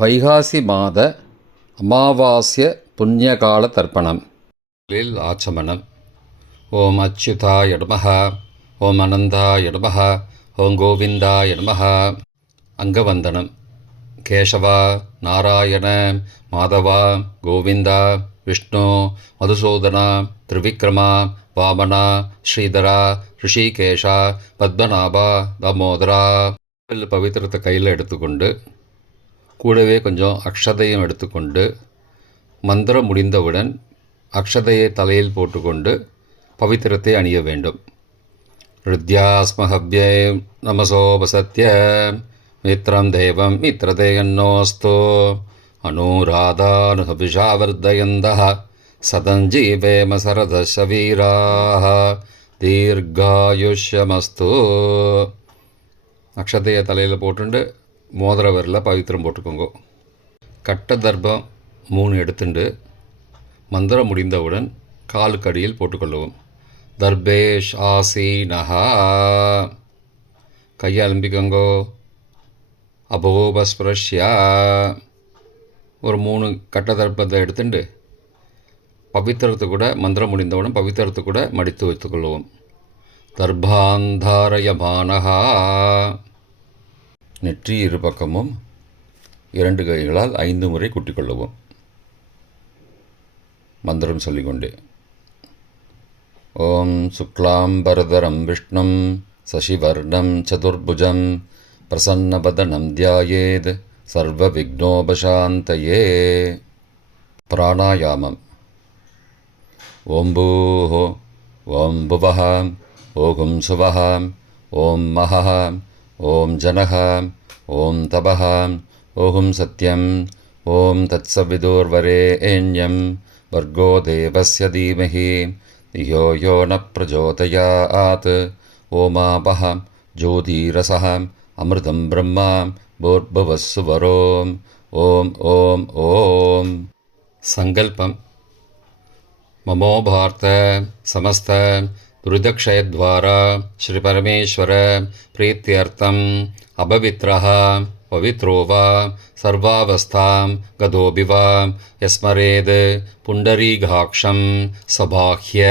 வைகாசி மாத அமாவாஸ்ய புண்ணியகால தர்ப்பணம். ஆச்சமனம். ஓம் அச்சுதாய நமஹ, ஓம் அனந்தாய நமஹ, ஓம் கோவிந்தாய நமஹ. அங்கவந்தனம். கேசவா, நாராயண, மாதவா, கோவிந்தா, விஷ்ணு, மதுசூதனா, திரிவிக்ரமா, வாமனா, ஸ்ரீதரா, ரிஷிகேஷா, பத்மநாபா, தாமோதரா. பவித்திரத்தை கையில் எடுத்துக்கொண்டு கூடவே கொஞ்சம் அக்ஷதையும் எடுத்துக்கொண்டு மந்திரம் முடிந்தவுடன் அக்ஷதையை தலையில் போட்டுக்கொண்டு பவித்திரத்தை அணிய வேண்டும். ருத்யாஸ்மஹவ்யே நமசோபசத்ய மித்ரம் தேவம் மித்ரதேயன்னோஸ்தோ அனுராதானுஹபிஷாவர்தயந்தः சதஞ்சீவேம சரதசவீராः தீர்காயுஷ்யமஸ்து. அக்ஷதையை தலையில் போட்டுண்டு மோதிர விரலில் பவித்திரம் போட்டுக்கோங்க. கட்ட தர்ப்பம் 3 எடுத்துண்டு மந்திரம் முடிந்தவுடன் காலுக்கடியில் போட்டுக்கொள்ளவும். தர்பேஷ் ஆசீனஹா. கையை அலம்பிக்கோங்கோ. அபோபஸ்பிரஷ்யா. ஒரு 3 கட்ட தர்ப்பத்தை எடுத்துட்டு பவித்திரத்தை கூட மந்திரம் முடிந்தவுடன் பவித்திரத்தை கூட மடித்து வைத்துக்கொள்வோம். தர்பாந்தாரயமானஹா. நெற்றி இரு பக்கமும் 2 கைகளால் 5 முறை குட்டிக்கொள்ளவும். மந்திரம் சொல்லிக்கொண்டே. ஓம் சுக்லாம்பரதரம் விஷ்ணும் சசிவர்ணம் சதுர்புஜம் பிரசன்னவதனம் தியாயேத் சர்வ விக்னோபசாந்தயே. பிராணாயாமம். ஓம் பூஹ, ஓம் புவஹ, ஓம் சுவஹ, ஓம் மஹஹ, ஓம் ஜனஹ, ஓம் தபஹ, ஓம் சத்யம், ஓம் தத்சவிதுர்வரேண்யம் வர்கோ தேவஸ்ய தீமஹி தியோ யோ ந பிரச்சோதயாத். ஓமாபஹ ஜோதிரசஹ அமிர்தம் பிரம்மா பூர்புவஸ்ஸுவரோம். ஓம் ஓம் ஓம். சங்கல்பம். மமோபார்த்த சமஸ்த துரிதக்ஷயத்வாரா ஸ்ரீ பரமேஸ்வர பிரீத்தியர்த்தம் அபவித்ரஹ பவித்ரோ வா சர்வாவஸ்தாம் கதோபி வா யஸ்மரேத் புண்டரீகாக்ஷம் சபாஹ்ய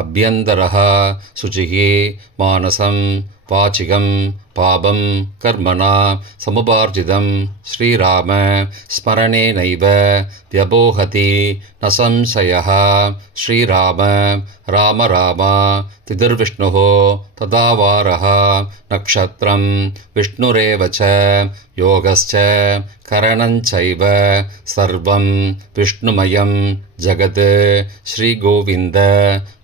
அப்யந்தரஹ சுச்சிः மானசம் வாச்சிகம் பாபம் கர்மணா சமுபார்ஜிதம் ஸ்ரீராம ஸ்மரணேனைவ வியபோஹதி ந சம்சயः. ஸ்ரீராம ராம ராம திதிர்விஷ்ணுः ததாவாரः நக்ஷத்ரம் விஷ்ணுரேவ ச யோகஸ்ச கரணஞ்சைவ சர்வம் விஷ்ணுமயம் ஜகத். ஸ்ரீகோவிந்த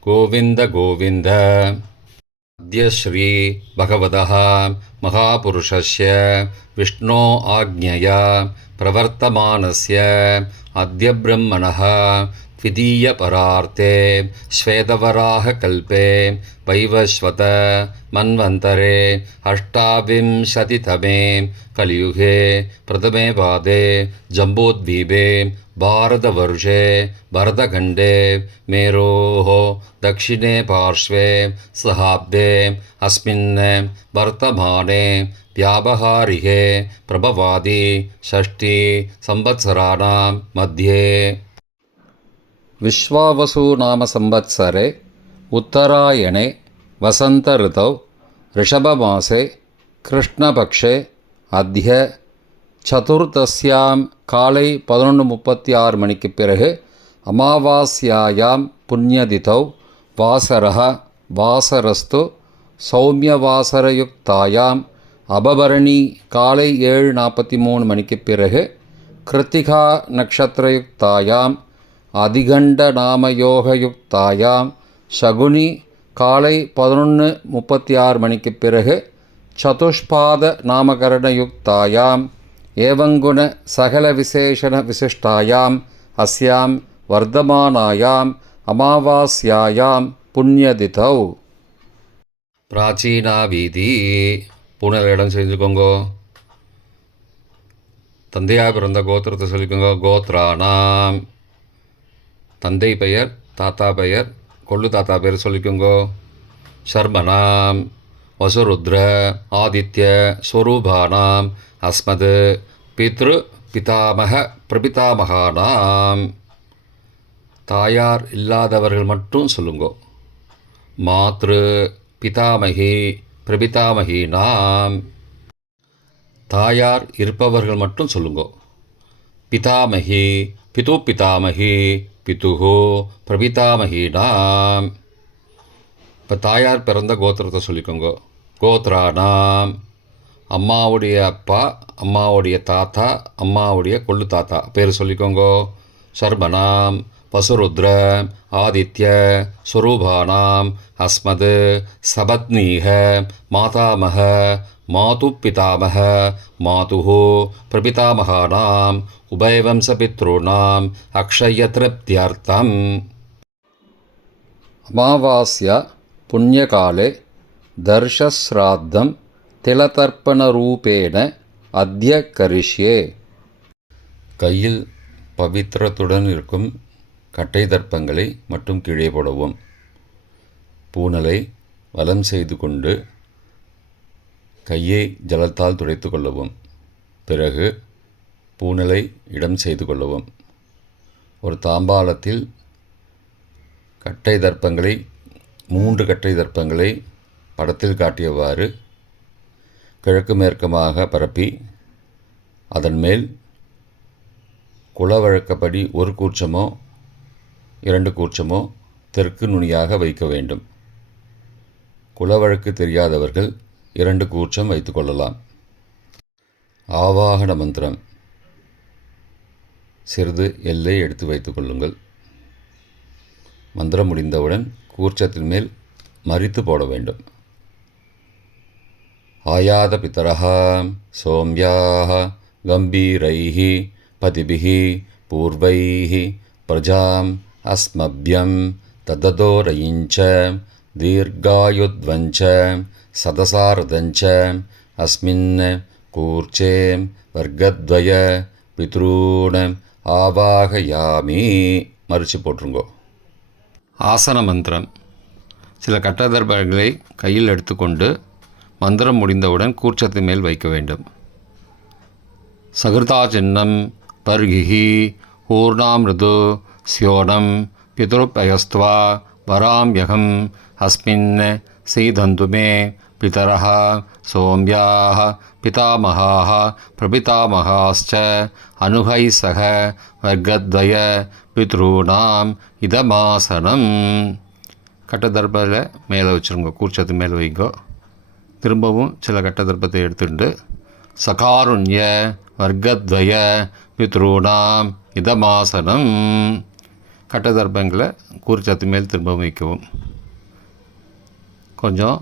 கோவிந்த கோவிந்த. அத்ய ஸ்ரீ பகவதः மகாபுருஷஸ்ய விஷ்ணோ ஆக்ஞயா பிரவர்த்தமானஸ்ய அத்ய பிரம்மணः த்விதீய பரார்த்தே ஸ்வேதவராக கல்பே வைவஸ்வத மன்வந்தரே அஷ்டாவிம்சதிதமே கலியுகே பிரதமே பாதே ஜம்போத்வீபே பாரதவர்ஷே பரதகண்டே மேரோः दक्षिणे पार्श्वे सहाब्दे अस्मिन् वर्तमाने व्यावहारिके प्रभवादि षष्ठी संवत्सराणां मध्ये. विश्वावसु नाम संवत्सरे उत्तरायणे वसंत ऋतौ ऋषभमासे कृष्णपक्षे अद्य சதுர்தஸ்யாம் காலை 11:36 மணிக்கு பிறகு அமாவாஸ்யாயாம் புண்ணியதிதௌ வாசரஹ வாசரஸ்து சௌமியவாசரயுக்தாயாம் அபபரணி காலை 7:43 மணிக்கு பிறகு கிருத்திகா நக்ஷத்திரயுக்தாயாம் அதிகண்ட நாமயோகயுக்தாயாம் சகுனி காலை 11:36 மணிக்கு பிறகு சதுஷ்பாத நாமகரணயுக்தாயாம் ஏவங்குண சகல விசேஷண விசிஷ்டாயாம் அஸ்யாம் வர்தமானாயாம் அமாவாஸ்யாயாம் புண்ணியதிதௌ. பிராச்சீனா வீதி. பூனல் இடம் செஞ்சுக்கோங்கோ. தந்தையாக பிறந்த கோத்திரத்தை சொல்லிக்கோங்க. கோத்ரானாம். தந்தை பெயர், தாத்தா பெயர், கொள்ளு தாத்தா பெயர் சொல்லிக்கோங்கோ. சர்மனாம் வசுருத்ர ஆதித்ய ஸ்வரூபானாம் அஸ்மத் பித்ரு பிதாமக பிரபிதாமகானாம். தாயார் இல்லாதவர்கள் மட்டும் சொல்லுங்கோ. மாத்ரு பிதாமகி பிரபிதாமகீனாம். தாயார் இருப்பவர்கள் மட்டும் சொல்லுங்கோ. பிதாமகி பிது பிதாமகி பிதுஹோ பிரபிதாமகீனாம். இப்போ தாயார் பிறந்த கோத்திரத்தை சொல்லிக்கோங்க. கோத்ரானாம். அம்மாவுடைய அப்பா, அம்மாவுடைய தாத்தா, அம்மாவுடைய கொள்ளு தாத்தா பேர் சொல்லிக்கோங்கோ. சர்மனாம் வசுருத்ர ஆதித்ய ஸ்வரூபானாம் அஸ்மத் சபத்னீக மாதாமக மாது பிதாமக மாதுஹோ பிரபிதாமகானாம் உபயவம்சபித்ருணாம் அக்ஷயத்ருப்தியர்த்தம். அமாவாஸ்யா புண்ணியகாலே தர்ஷஸ்ராத்தம் திலதர்ப்பணரூபேண அத்ய கரிஷ்யே. கையில் பவித்திரத்துடன் இருக்கும் கட்டை தர்ப்பங்களை மட்டும் கீழே போடவும். பூனலை வலம் செய்து கொண்டு கையை ஜலத்தால் துடைத்து கொள்ளவும். பிறகு பூனலை இடம் செய்து கொள்ளவும். ஒரு தாம்பாளத்தில் கட்டை தர்ப்பங்களை 3 கட்டை தர்ப்பங்களை படத்தில் காட்டியவாறு கிழக்கு மேற்கமாக பரப்பி அதன் மேல் குலவழக்கப்படி 1 கூர்ச்சமோ 2 கூர்ச்சமோ தெற்கு நுனியாக வைக்க வேண்டும். குலவழக்கு தெரியாதவர்கள் 2 கூர்ச்சம் வைத்து கொள்ளலாம். ஆவாகன மந்திரம். சிறிது எல்லை எடுத்து வைத்து கொள்ளுங்கள். மந்திரம் முடிந்தவுடன் கூர்ச்சத்தின் மேல் மரித்து போட வேண்டும். ஆயாத பிதரஹ சோம்யாஹ கம்பீரைஹ பதிபிஹ பூர்வைஹ பிரஜாம் அஸ்மப்யம் தததோரயிஞ்ச தீர்காயுத்வஞ்ச சதசாரதஞ்ச அஸ்மின் கூர்ச்சே வர்க்கத்வய பித்ரூண ஆவாகயாமி. மறித்து போட்டுருங்கோ. ஆசன மந்திரம். சில கட்டதர்பங்களை கையில் எடுத்துக்கொண்டு மந்திரம் முடிந்தவுடன் கூர்ச்சத்தின் மேல் வைக்க வேண்டும். சகிருதா சின்னம் பர்கிஹி ஊர்ணாமிருது ஸ்யோனம் பிதுருப்பயஸ்துவா வராம்யகம் அஸ்மின் சீதந்துமே பிதரஹ சோம்யாஹ பிதாமகாஹ பிரபிதாமகாஸ்ச அனுகை சக வர்க்கத்வய பித்ருணாம் இதமாசனம். கட்டதர்பத்தில் மேலே வச்சுருங்க. கூர்ச்சத்து மேலே வைங்கோ. திரும்பவும் சில கட்டதர்ப்பத்தை எடுத்துட்டு சகாருண்ய வர்க்கத்வய பித்ருணாம் இதமாசனம். கட்டதர்ப்பங்களை கூர்ச்சத்து மேல் திரும்பவும் வைக்கவும். கொஞ்சம்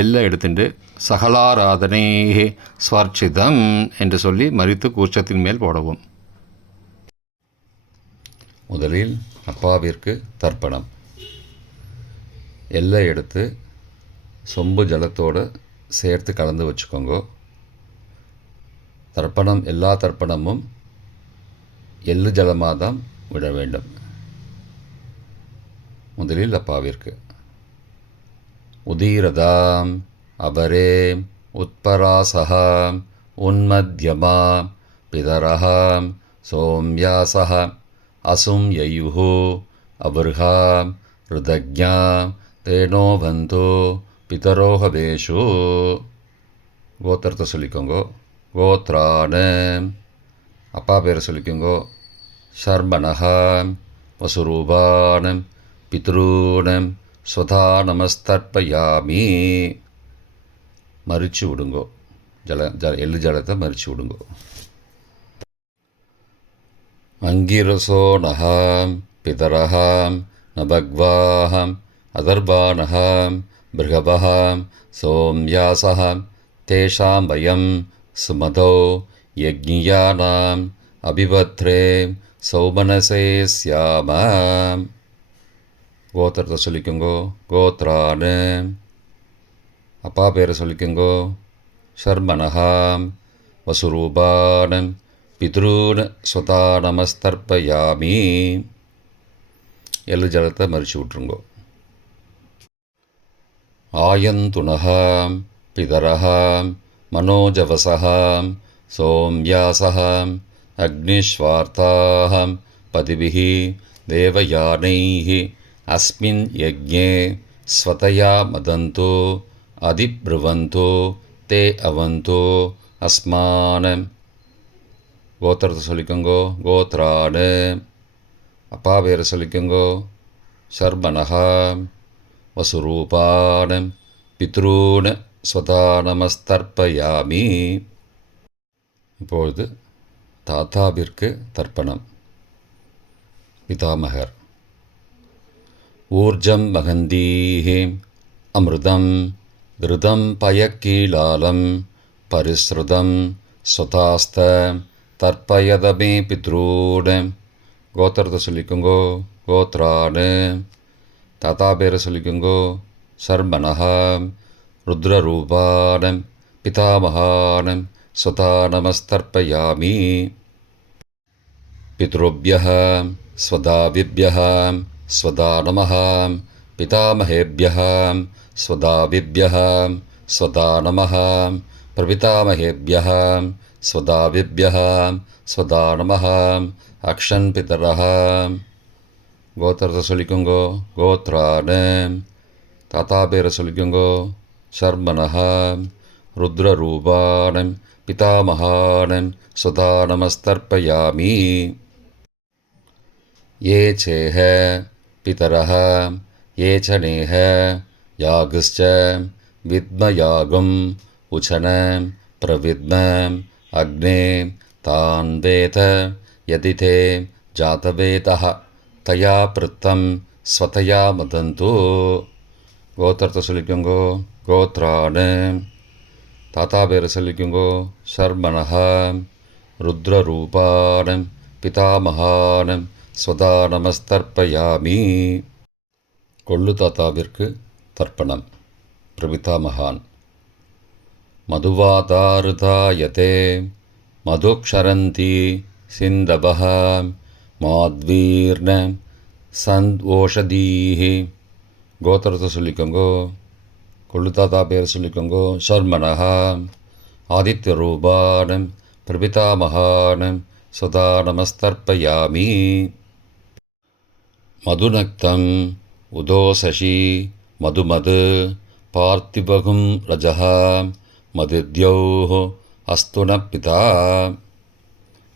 எல்லை எடுத்துட்டு சகலாராதனை ஸ்வர்ச்சிதம் என்று சொல்லி மறித்து கூர்ச்சத்தின் மேல் போடவும். முதலில் அப்பாவிற்கு தர்ப்பணம். எல்லை எடுத்து சொம்பு ஜலத்தோடு சேர்த்து கலந்து வச்சுக்கோங்க. தர்ப்பணம் எல்லா தர்ப்பணமும் எள்ளு ஜலமாக தான் விட வேண்டும். முதலில் அப்பாவிற்கு. உதீரதாம் அபரே உத்பராசஹாம் உன்மத்யமாம் பிதரஹாம் சோம்யாசஹ அசும் யயுஹு அபர்ஹாம் ருதக்ஞாம் தேனோ பந்தோ பிதரோஹபேஷு. கோத்திரத்தை சொல்லிக்கோங்கோ. கோத்ரான. அப்பா பேரை சொல்லிக்கோங்கோ. ஷர்மணஹாம் வசுரூபானம் பித்ரூணம் ஸ்வதா நமஸ்தர்ப்பயாமி. மறித்து விடுங்கோ. எள்ளு ஜலத்தை மறித்து விடுங்கோ. அங்கிரசோனஹாம் பிதரஹாம் நபக்வாஹாம் அதர்பானஹாம் பிருகபஹாம் சோம்யாசஹாம் தேஷாம் வயம் சுமதோ யக்ஞியானாம் அபிபத்ரே சௌமனசே ஸ்யாமாம். கோத்திரத்தை சொல்லிக்கோங்கோ. கோத்ரானு. அப்பா பேரை சொல்லிக்கோங்கோ. ஷர்மணஹாம் வசுரூபானம் பித்ரூன் ஸ்வதா நமஸ்தர்ப்பயாமி. எள்ளு ஜலத்தை மறித்து விட்ருங்கோ. ஆயந்துணஹாம் பிதரஹாம் மனோஜவசஹாம் சோம்யாசஹாம் அக்னிஸ்வார்த்தாஹம் பதிபிஹி தேவயானைஹி அஸ்மின் யஜ்ஞே ஸ்வதயா மதந்தோ அதிப்ருவந்தோ தே அவந்தோ அஸ்மான. கோத்திரத்தை சொல்லிக்கோங்கோ. கோத்ராடு. அப்பா பேரை சொல்லிக்கோங்கோ. சர்மனஹா. வசுரூபான பித்ரூன ஸ்வதா நமஸ்தர்ப்பயாமி. இப்பொழுது தாத்தாவிற்கு தர்ப்பணம். பிதாமகர். ஊர்ஜம் மகந்தீஹி அமிர்தம் கிருதம் பயக்கீலாலம் பரிஸ்ருதம் ஸ்வதாஸ்த தர்ப்பயதமே பித்ரூட. கோத்திரத்தை சொல்லிக்கோங்கோ. கோத்ராடு. தாத்தா பேரை சொல்லிக்கோங்கோ. சர்மனஹா. ருத்ரரூபான பிதாமகான ஸ்வதா நமஸ்தர்ப்பயாமி. பித்ருभ्यः स्वदाविभ्यः स्वदा नमः. पितामहेभ्यः स्वदाविभ्यः स्वदा नमः. प्रपितामहेभ्यः स्वदाविभ्यः स्वदा नमः. अक्षन् पितरः. கோத்திரத்தை சொல்லிக்கோங்கோ. கோத்ராடு. தாத்தா பேரை சொல்லிக்கோங்கோ. சர்மனஹா. ருத்ரரூபான பிதாமகான ஸ்வதா நமஸ்தர்ப்பயாமி. ये चेह पितरः ये च नेह यागश्च विद्मयागम् उचन प्रविद्म अग्ने तान् वेद यदि ते जातवेदः तया पृत्तं स्वतया मदन्तु. கோத்திரத்தை சொல்லிக்கோங்கோ. கோத்ராடு. தாத்தா பேரை சொல்லிக்கோங்கோ. சர்மனஹா. ருத்ரரூபான பிதாமகான ஸ்வதா நமஸ்தர்ப்பயாமி. கொள்ளு தாத்தாவிற்கு தர்ப்பணம். பிரபிதாமகான். மதுவாதாருதாயதே மதுக்ஷரந்தி சிந்தபஹ மாத்வீர்ண சந்த்வோஷதீஹி. கோத்திரத்தை சொல்லிக்கோங்கோ. கொள்ளு தாத்தா பேர் சொல்லிக்கோங்கோ. சர்மனஹா. ஆதித்யரூபான பிரபிதாமகான ஸ்வதா நமஸ்தர்ப்பயாமி. மதுநக்தம் உதோசசி மதுமது பார்த்திபகும் ரஜः மதித்யோः அஸ்துன பிதா.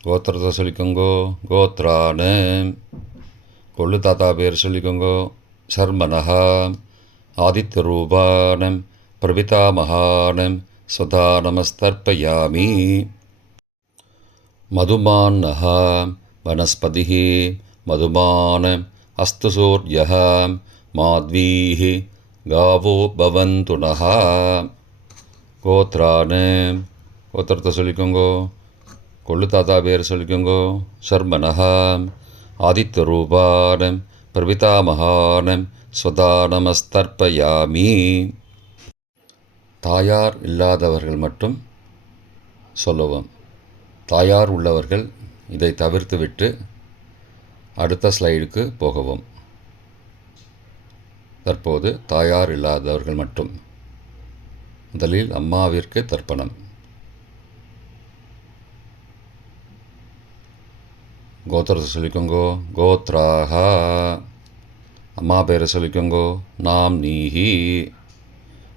கோத்திரத்தை சொல்லிக்கோங்கோ. கோத்ரானு. கொள்ளு தாத்தா பேர் சொல்லிக்கோங்கோ. சர்மனஹா. ஆதித்யரூபான பிரபிதாமகான ஸ்வதா நமஸ்தர்ப்பயாமி. மதுமான்னः वनस्पतिः मधुमान अस्तु सूर्यः माध्वीः गावो भवन्तु नः. கோத்ரானு. கோத்திரத்தை சொல்லிக்கோங்கோ. கொள்ளு தாத்தா பேர் சொல்லிக்கோங்கோ. சர்மனஹா. ஆதித்யரூபான பிரபிதாமகான ஸ்வதா நமஸ்தர்ப்பயாமி. தாயார் இல்லாதவர்கள் மட்டும் சொல்லவும். தாயார் உள்ளவர்கள் இதை தவிர்த்துவிட்டு அடுத்த ஸ்லைடுக்கு போகவும். தற்போது தாயார் இல்லாதவர்கள் மட்டும். முதலில் அம்மாவிற்கு தர்ப்பணம். கோத்திரத்தை சொல்லிக்கோங்கோ. கோத்ராஹா. அம்மா பேரை சொல்லிக்கோங்கோ. நாம் நீஹி.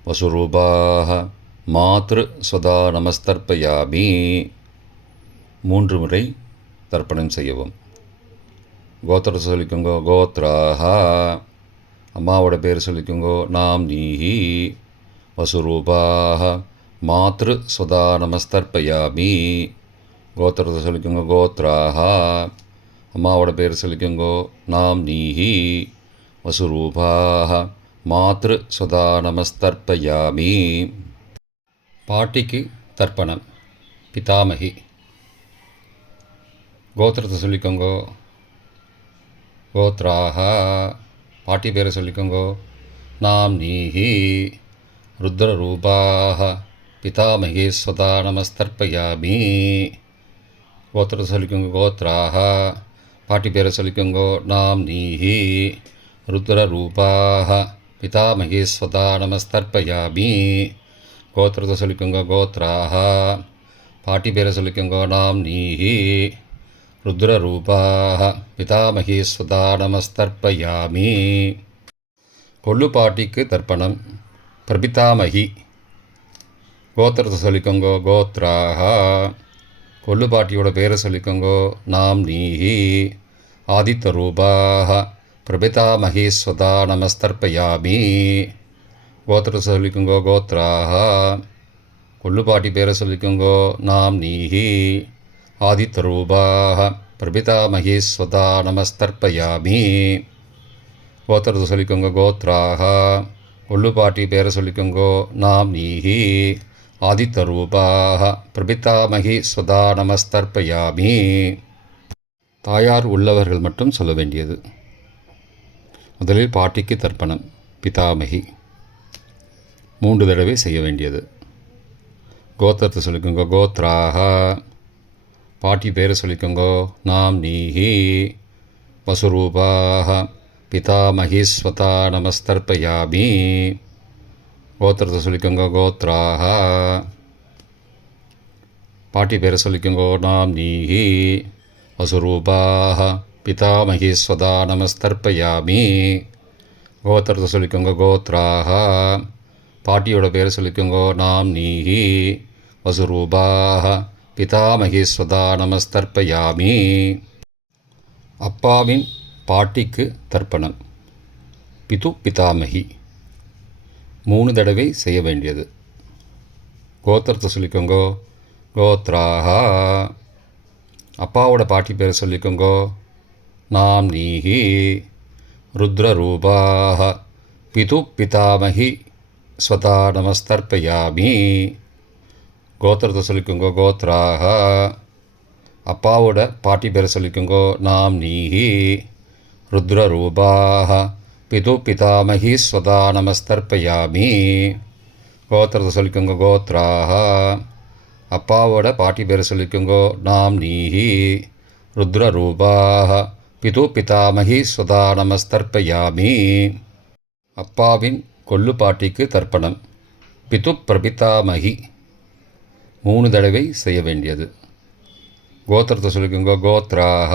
வசுரூபாஹ மாத்ரு ஸ்வதா நமஸ்தர்ப்பயாமி. 3 முறை தர்ப்பணம் செய்யவும். கோத்திரத்தை சொல்லிக்கோங்கோ. கோத்ராஹா. அம்மாவோட பேர் சொல்லிக்கோங்கோ. நாம் நீஹி. வசுரூபாஹ மாத்ரு ஸ்வதா நமஸ்தர்ப்பயாமி. கோத்திரத்தை சொல்லிக்கோங்கோ. கோத்ராஹா. அம்மாவோட பேர் சொல்லிக்கோங்கோ. நாம் நீஹி. வசுரூபாஹ மாத்ரு ஸ்வதா நமஸ்தர்ப்பயாமி. பாட்டிக்கு தர்ப்பணம். பிதாமகி. கோத்திரத்தை சொல்லிக்கோங்கோ. கோத்ராஹா. பாட்டி பேரை சொல்லிக்கோங்கோ. நாம் நீஹி. ருத்ரரூபாஹ பிதாமகி ஸ்வதா நமஸ்தர்ப்பயாமி. கோத்திரத்தை சொல்லிக்கோங்கோ. கோத்ராஹா. பாட்டி பேரை சொல்லிக்கோங்கோ. நாம் நீஹி. ருத்ரரூபாஹ பிதாமகி ஸ்வதா நமஸ்தர்ப்பயாமி. கோத்திரத்தை சொல்லிக்கோங்கோ. கோத்ராஹா. பாட்டி பேரை சொல்லிக்கோங்கோ. நாம் நீஹி. ருத்ரரூபாः பிதாமகீஸ்வதா நமஸ்தர்ப்பயாமி. கொள்ளுப்பாட்டிக்கு தர்ப்பணம். பிரபிதாமகி கோத்திரத்தை சொல்லிக்கோங்கோ. கோத்ராக கொள்ளுப்பாட்டியோட பேரை சொல்லிக்கோங்கோ. நாம் நீஹி. ஆதித்தரூபாக பிரபிதாமகீஸ்வதா நமஸ்தர்ப்பயாமி. கோத்திரத்தை சொல்லிக்கோங்கோ. கோத்ராக கொள்ளுப்பாட்டி பேரை சொல்லிக்கோங்கோ. நாம் நீஹி. ஆதித்தரூபாக பிரபிதாமகீஸ்வதா நமஸ்தர்ப்பயாமி. கோத்திரத்தை சொல்லிக்கோங்க. கோத்ராக கொள்ளுப்பாட்டி பேரை சொல்லிக்கோங்கோ. நாம் நீஹி. ஆதித்தரூபாக பிரபிதாமகீஸ்வதா நமஸ்தர்ப்பயாமி. தாயார் உள்ளவர்கள் மட்டும் சொல்ல வேண்டியது. முதலில் பாட்டிக்கு தர்ப்பணம். பிதாமகி 3 தடவை செய்ய வேண்டியது. கோத்திரத்தை சொல்லிக்கோங்க. கோத்ராக பாட்டி பேரை சொல்லிக்கோங்கோ. நாம் நீஹி. வசுரூபாக பிதாமகீஸ்வதா நமஸ்தர்ப்பயாமி. கோத்திரத்தை சொல்லிக்கோங்க. கோத்ராக பாட்டி பேரை சொல்லிக்கோங்கோ. நாம் நீஹி. வசுரூபாக பிதாமகீஸ்வதா நமஸ்தர்ப்பயாமி. கோத்திரத்தை சொல்லிக்கோங்க. கோத்ராக பாட்டியோட பேரை சொல்லிக்கோங்கோ. நாம் நீஹி. வசுரூபாக பிதாமகீஸ்வதா நமஸ்தர்ப்பயாமி. அப்பாவின் பாட்டிக்கு தர்ப்பணம். பிது பிதாமகி 3 தடவை செய்ய வேண்டியது. கோத்திரத்தை சொல்லிக்கோங்கோ. கோத்ராக அப்பாவோட பாட்டி பேரை சொல்லிக்கோங்கோ. நாம் நீஹி. ருத்ரரூபாக பிது பிதாமகி ஸ்வதா நமஸ்தர்ப்பயாமி. கோத்திரத்தை சொல்லிக்கோங்கோ. கோத்ராக அப்பாவோட பாட்டி பேரை சொல்லிக்கோங்கோ. நாம் நீஹி. ருத்ரரூபாக பிது பிதாமகி ஸ்வதா நமஸ்தர்ப்பயாமி. கோத்திரத்தை சொல்லிக்கோங்க. கோத்ராக அப்பாவோட பாட்டி பேரை சொல்லிக்கோங்கோ. நாம் நீஹி. ருத்ரரூபாக பிது பிதாமகி ஸ்வதா நமஸ்தர்ப்பயாமி. அப்பாவின் கொள்ளுப்பாட்டிக்கு தர்ப்பணம். பிது பிரபிதாமகி 3 தடவை செய்ய வேண்டியது. கோத்திரத்தை சொல்லிக்கோங்கோ. கோத்ராக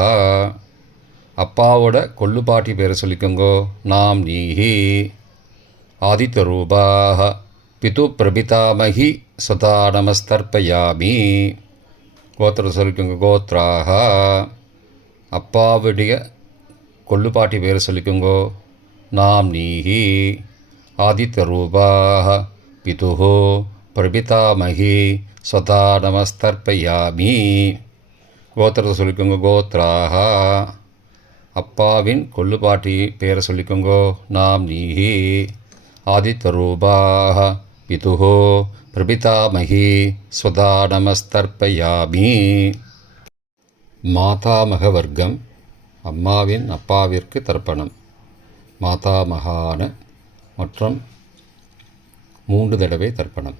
அப்பாவோட கொள்ளுப்பாட்டி பேரை சொல்லிக்கோங்கோ. நாம் நீஹி. ஆதித்தரூபாக பிது பிரபிதாமகி ஸ்வதா நமஸ்தர்ப்பயாமி. கோத்திரத்தை சொல்லிக்கோங்க. கோத்ராக அப்பாவுடைய கொள்ளுப்பாட்டி பேரை சொல்லிக்கோங்கோ. நாம் நீஹி. ஆதித்தரூபாக பிதுஹோ பிரபிதாமகி ஸ்வதா நமஸ்தர்ப்பயாமி. கோத்திரத்தை சொல்லிக்கோங்க. கோத்ராக அப்பாவின் கொள்ளுப்பாட்டி பேரை சொல்லிக்கோங்கோ. நாம் நீஹி. ஆதித்தரூபாக பிதுஹோ பிரபிதாமகி ஸ்வதா நமஸ்தர்ப்பயாமி. மாதாமக வர்க்கம். அம்மாவின் அப்பாவிற்கு தர்ப்பணம். மாதாமகான மற்றும் 3 தடவை தர்ப்பணம்.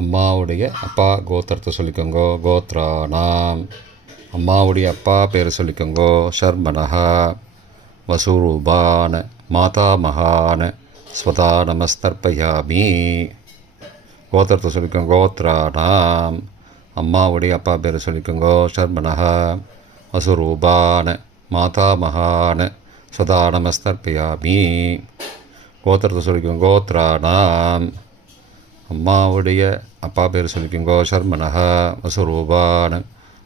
அம்மாவுடைய அப்பா கோத்திரத்தை சொல்லிக்கோங்கோ. கோத்ரானாம் அம்மாவுடைய அப்பா பேரை சொல்லிக்கோங்கோ. ஷர்மனஹா வசுரூபான மாதாமகான ஸ்வதா நமஸ்தர்ப்பயாமி. கோத்திரத்தை சொல்லிக்கோங்க. கோத்ரானாம் அம்மாவுடைய அப்பா பேரை சொல்லிக்கோங்கோ. ஷர்மனஹா வசுரூபான மாதாமகான ஸ்வதா நமஸ்தர்ப்பயாமி. கோத்திரத்தை சொல்லிக்கோங்க. கோத்ரானாம் அம்மாவுடைய அப்பா பேர் சொல்லிக்கோங்கோ. ஷர்மனஹா வசுரூபான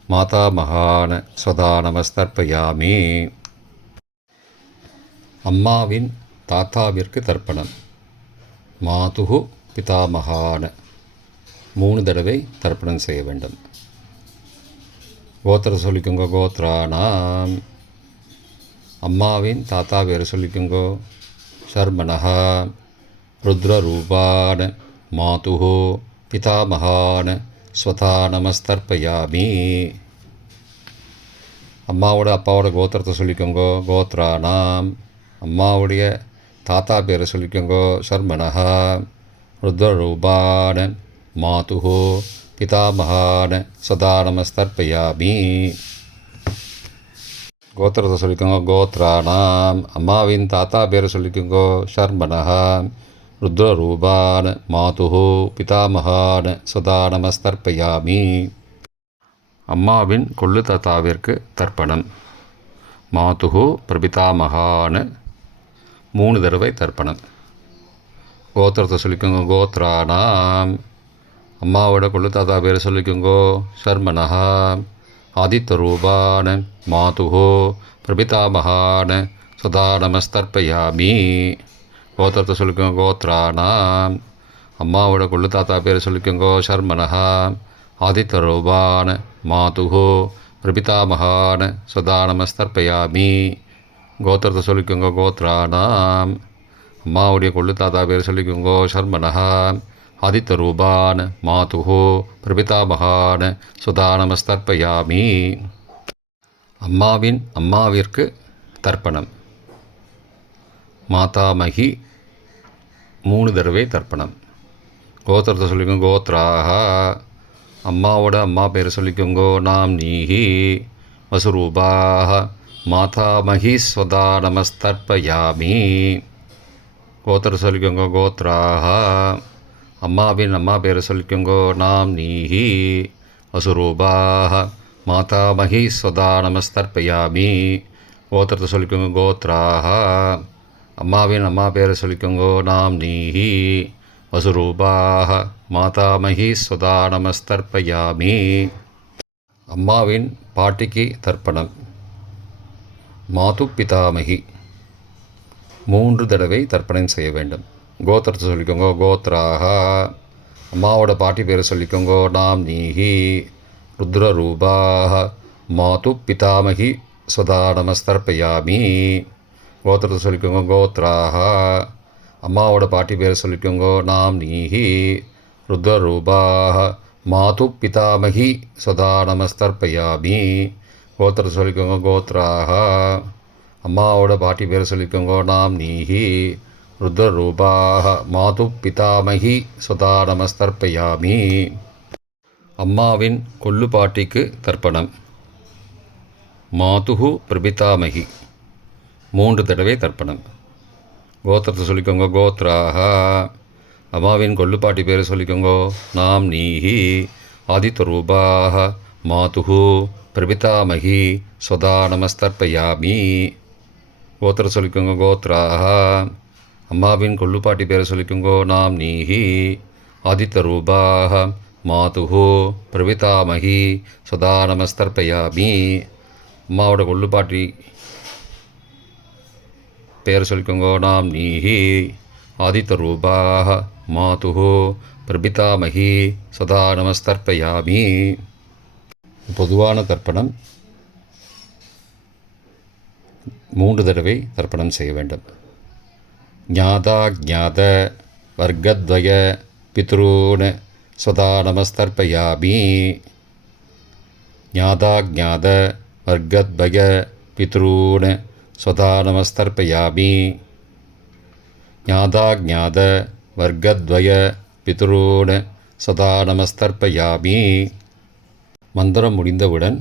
மாதாமகான ஸ்வதா நமஸ்தர்ப்பயாமி. அம்மாவின் தாத்தாவிற்கு தர்ப்பணம். மாதுஹு பிதாமகான 3 தடவை தர்ப்பணம் செய்ய வேண்டும். கோத்திர சொல்லிக்கோங்க. கோத்ரானாம் அம்மாவின் தாத்தா பேர் சொல்லிக்கோங்கோ. ஷர்மனஹா ருத்ரரூபான மாதுஹோ பிதாமகான ஸ்வதா நமஸ்தர்ப்பயாமி. அம்மாவோட அப்பாவோட கோத்திரத்தை சொல்லிக்கோங்கோ. கோத்ரானாம் அம்மாவுடைய தாத்தா பேரை சொல்லிக்கோங்கோ. ஷர்மனஹா ருத்ரரூபான மாதுஹோ பிதாமகான ஸ்வதா நமஸ்தர்ப்பயாமி. கோத்திரத்தை சொல்லிக்கோங்க. கோத்ரானாம் அம்மாவின் தாத்தா பேரை சொல்லிக்கோங்கோ. ஷர்மனஹா ருத்ரரூபான மாதுஹோ பிதாமகான ஸ்வதா நமஸ்தர்ப்பயாமி. அம்மாவின் கொள்ளு தாத்தாவிற்கு தர்ப்பணம். மாதுகு பிரபிதாமகான்னு 3 தடவை தர்ப்பணம். கோத்திரத்தை சொல்லிக்கோங்க. கோத்ரானாம். அம்மாவோட கொள்ளு தாத்தா பேர் சொல்லிக்கோங்கோ. சர்மனஹா. ஆதித்தரூபான மாதுகு பிரபிதாமகான சதா நமஸ்தர்ப்பயாமி. கோத்திரத்தை சொல்லிக்கோங்க. கோத்ரானாம். அம்மாவோட கொள்ளு தாத்தா பேர் சொல்லிக்கோங்கோ. சர்மனஹா. ஆதித்தரூபான மாதுகு பிரபிதாமகான சதா நமஸ்தர்ப்பயாமி. கோத்திரத்தை சொல்லிக்கோங்க. கோத்ரானாம். அம்மாவுடைய கொள்ளு தாத்தா பேர் சொல்லிக்கோங்கோ. சர்மனஹா. ஆதித்தரூபான மாதுகு பிரபிதாமகான சுதா நமஸ்தர்ப்பயாமி. அம்மாவின் அம்மாவிற்கு தர்ப்பணம். மாதாமகி 3 தடவை தர்ப்பணம். கோத்திரத்தை சொல்லிக்கோங்க. கோத்ராக. அம்மாவோட அம்மா பேர் சொல்லிக்கோங்கோ. நாம் நீஹி வசுரூபாக மாதாமகி ஸ்வதா நமஸ்தர்ப்பயாமி. கோத்திர சொல்லிக்கோங்க. கோத்ராக. அம்மாவின் அம்மா பேர் சொல்லிக்கோங்கோ. நாம் நீஹி வசுரூபாக மாதாமகி ஸ்வதா நமஸ்தர்ப்பயாமி. கோத்திரத்தை சொல்லிக்கோங்க. கோத்ராக. அம்மாவின் அம்மா பேர் சொல்லிக்கோங்கோ. நாம் நீஹி வசுரூபாக மாதாமகி ஸ்வதா நமஸ்தர்ப்பயாமி. அம்மாவின் பாட்டிக்கு தர்ப்பணம். மாது பிதாமகி 3 தடவை தர்ப்பணம் செய்ய வேண்டும். கோத்திரத்தை சொல்லிக்கோங்க. கோத்ராக. அம்மாவோட பாட்டி பேர் சொல்லிக்கோங்கோ. நாம் நீஹி ருத்ரரூபாக மாது பிதாமகி ஸ்வதா நமஸ்தர்ப்பயாமி. கோத்திரத்தை சொல்லிக்கோங்க. கோத்ராக. அம்மாவோட பாட்டி பேர் சொல்லிக்கோங்கோ. நாம் நீஹி ருத்ரரூபாக மாது பிதாமகி ஸ்வதா நமஸ்தர்ப்பயாமி. கோத்திரத்தை சொல்லிக்கோங்க. கோத்ராக. அம்மாவோட பாட்டி பேர் சொல்லிக்கோங்கோ. நாம் நீஹி ருத்ரரூபாக மாது பிதாமகி ஸ்வதா நமஸ்தர்ப்பயாமி. அம்மாவின் கொள்ளு பாட்டிக்கு தர்ப்பணம். மாதுகு பிரபிதாமகி 3 தடவை தர்ப்பணம். கோத்திரத்தை சொல்லிக்கோங்க. கோத்ராக. அம்மாவின் கொள்ளு பாட்டி பேர் சொல்லிக்கோங்கோ. நாம் நீஹி ஆதித்தரூபாக மாதுகு பிரபிதாமகி ஸ்வதா நமஸ்தர்ப்பயாமி. கோத்திர சொல்லிக்கோங்க. கோத்ராக. அம்மாவின் கொள்ளு பாட்டி பேர் சொல்லிக்கோங்கோ. நாம் நீஹி ஆதித்தரூபாக மாதுகு பிரபிதாமகி ஸ்வதா நமஸ்தர்ப்பயாமி. அம்மாவோட கொள்ளு பாட்டி பேர் சொல்லிக்கோங்கோ. நாம் நீஹி ஆதித்தரூபாக மாதுகு பிரபிதாமகி சதா நமஸ்தர்ப்பயாமி. பொதுவான தர்ப்பணம் 3 தடவை தர்ப்பணம் செய்ய வேண்டும். ஞாதா ஞாத வர்க்கத்வய பித்ரூன் ஸ்வதா நமஸ்தர்ப்பயாமி. ஞாதா ஞாத வர்க்கத்வய பித்ரூன் ஸ்வதா நமஸ்தர்ப்பயாமி. ஞாதா ஞாத வர்க்கத்வய பித்ரூன் சதா நமஸ்தர்ப்பயாமி. மந்திரம் முடிந்தவுடன்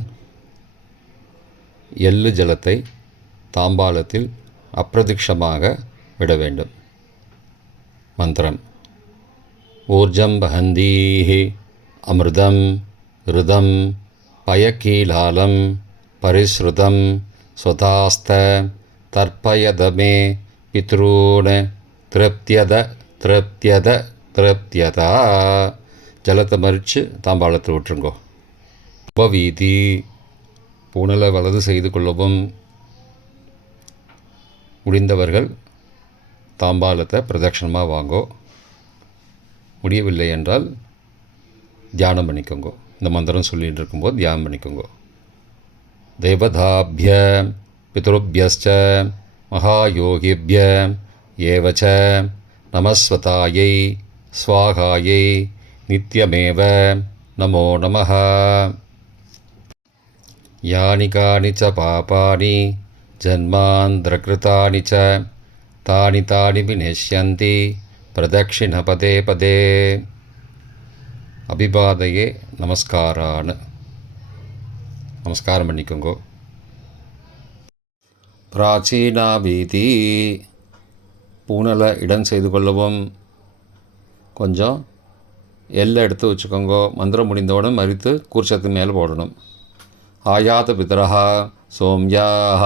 எள்ளு ஜலத்தை தாம்பாலத்தில் அப்பிரதிக்ஷமாக விட வேண்டும். மந்திரம். ஊர்ஜம் வஹந்தீஹி அமிர்தம் ருதம் பயக்கீலாலம் பரிஸ்ருதம் ஸ்வதாஸ்த தர்ப்பயதமே பித்ரூன் திருப்தியத திருப்தியத திருப்தியதா. ஜலத்தை மறித்து தாம்பாளத்தில் விட்டுருங்கோ. உபவீதி. பூனலை வலது செய்து கொள்ளவும். முடிந்தவர்கள் தாம்பாலத்தை பிரதட்சணமாக வாங்கோ. முடியவில்லை என்றால் தியானம் பண்ணிக்கோங்கோ. இந்த மந்திரம் சொல்லிகிட்டு இருக்கும்போது தியானம் பண்ணிக்கோங்கோ. தேவதாபிய பித்ருபியஸ்ச மகாயோகிபிய ஏவச்ச நமஸ்வதாயை ஸ்வாகாயை நித்யமேவ நமோ நமः. யானி கானி ச பாபானி ஜன்மாந்திரகிருதானி ச தானி தானி விநஷ்யந்தி பிரதக்ஷிண பதே பதே. அபிபாதையே நமஸ்காரான்னு நமஸ்காரம் பண்ணிக்கோங்கோ. பிராச்சீனா வீதி. பூனலை இடம் செய்து கொள்ளவும். கொஞ்சம் எல்லை எடுத்து வச்சுக்கோங்கோ. மந்திரம் முடிந்தவுடன் மறித்து கூர்ச்சத்து மேலே போடணும். आयातपितरः सौम्याः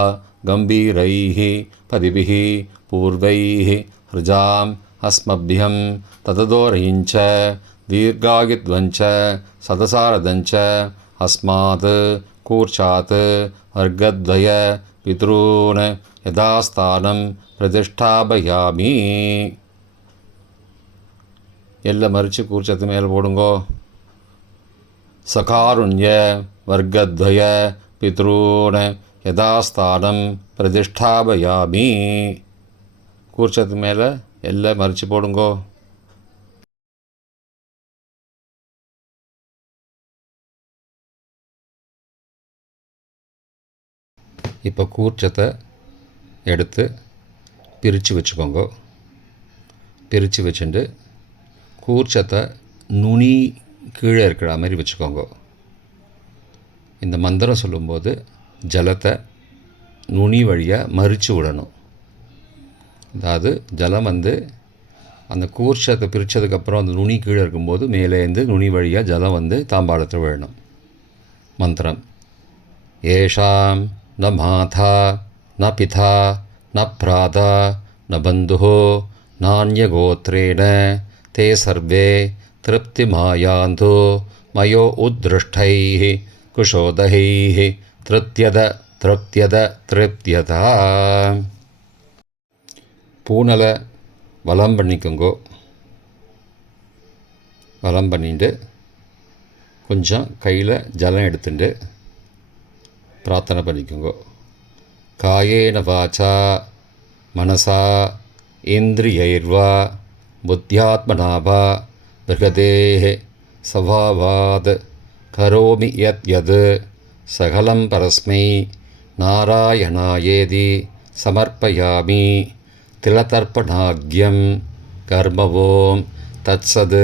गम्भीरैः पदिभिः पूर्वैः हृजाम् अस्मभ्यं ततदोरयिञ्च दीर्घायुध्वञ्च सदसारदञ्च अस्मात् कूर्चात् वर्गद्वय पितॄन् यथास्थानं प्रतिष्ठापयामि. எல்லாம் மறித்து கூர்ச்சத்து மேலே போடுங்கோ. சகாருண்ய வர்க்கத்வய பித்ரூன் யதாஸ்தானம் பிரதிஷ்டாபயாமி. கூர்ச்சத்து மேலே எல்லாம் மறித்து போடுங்கோ. இப்போ கூர்ச்சத்தை எடுத்து பிரித்து வச்சுக்கோங்க. பிரித்து வச்சுட்டு கூர்ச்சத்தை நுனி கீழே இருக்கிற மாதிரி வச்சுக்கோங்க. இந்த மந்திரம் சொல்லும்போது ஜலத்தை நுனி வழியாக மறித்து விடணும். அதாவது ஜலம் அந்த கூர்ச்சத்தை பிரித்ததுக்கப்புறம் அந்த நுனி கீழே இருக்கும்போது மேலேருந்து நுனி வழியாக ஜலம் தாம்பாளத்தில் விழணும். மந்திரம் ஏஷாம் ந மாதா ந பிதா ந பிராதா ந பந்துஹோ நான்யகோத்ரேண ते सर्वे तृप्तिमायान्तो मयो उद्दृष्टैः कुशोदहैः तृप्त्यता. பூனலை வலம் பண்ணிக்கோங்கோ. வலம் பண்ணிட்டு கொஞ்சம் கையில் ஜலம் எடுத்துட்டு பிரார்த்தனை பண்ணிக்கோங்கோ. காயேன வாச்சா மனசா இந்திரியைர்வா புத்தியாத்மனாவா பிருகதேஹ சபாவாத் கரோமி யத் யத் சகலம் பரஸ்மை நாராயணாயேதி சமர்ப்பயாமி. திலதர்ப்பணாக்யம் கர்மவோம் தத்சத்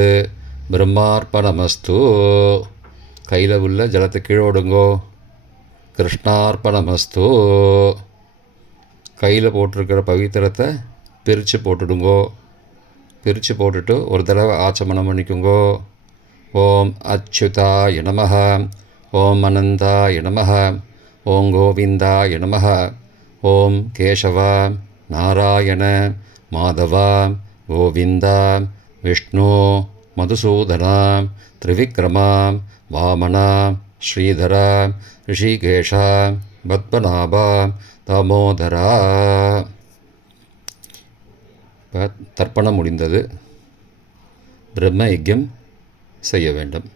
பிரம்மார்ப்பணமஸ்து. கையில் உள்ள ஜலத்தை கீழோடுங்கோ. கிருஷ்ணார்ப்பணமஸ்து. கையில் போட்டிருக்கிற பவித்திரத்தை பிரித்து போட்டுடுங்கோ. பிரித்து போட்டுட்டு ஒரு தடவை ஆச்சமனம் பண்ணிக்கோங்கோ. ஓம் அச்சுதாய நமஹ, ஓம் அனந்தாய நமஹ, ஓம் கோவிந்தாய நமஹ, ஓம் கேசவா நாராயண மாதவா கோவிந்தா விஷ்ணு மதுசூதனா திரிவிக்ரமா வாமனா ஸ்ரீதரா ரிஷிகேஷா பத்மநாபா தாமோதரா. இப்போ தர்ப்பணம் முடிந்தது. பிரம்ம யஜ்யம் செய்ய வேண்டும்.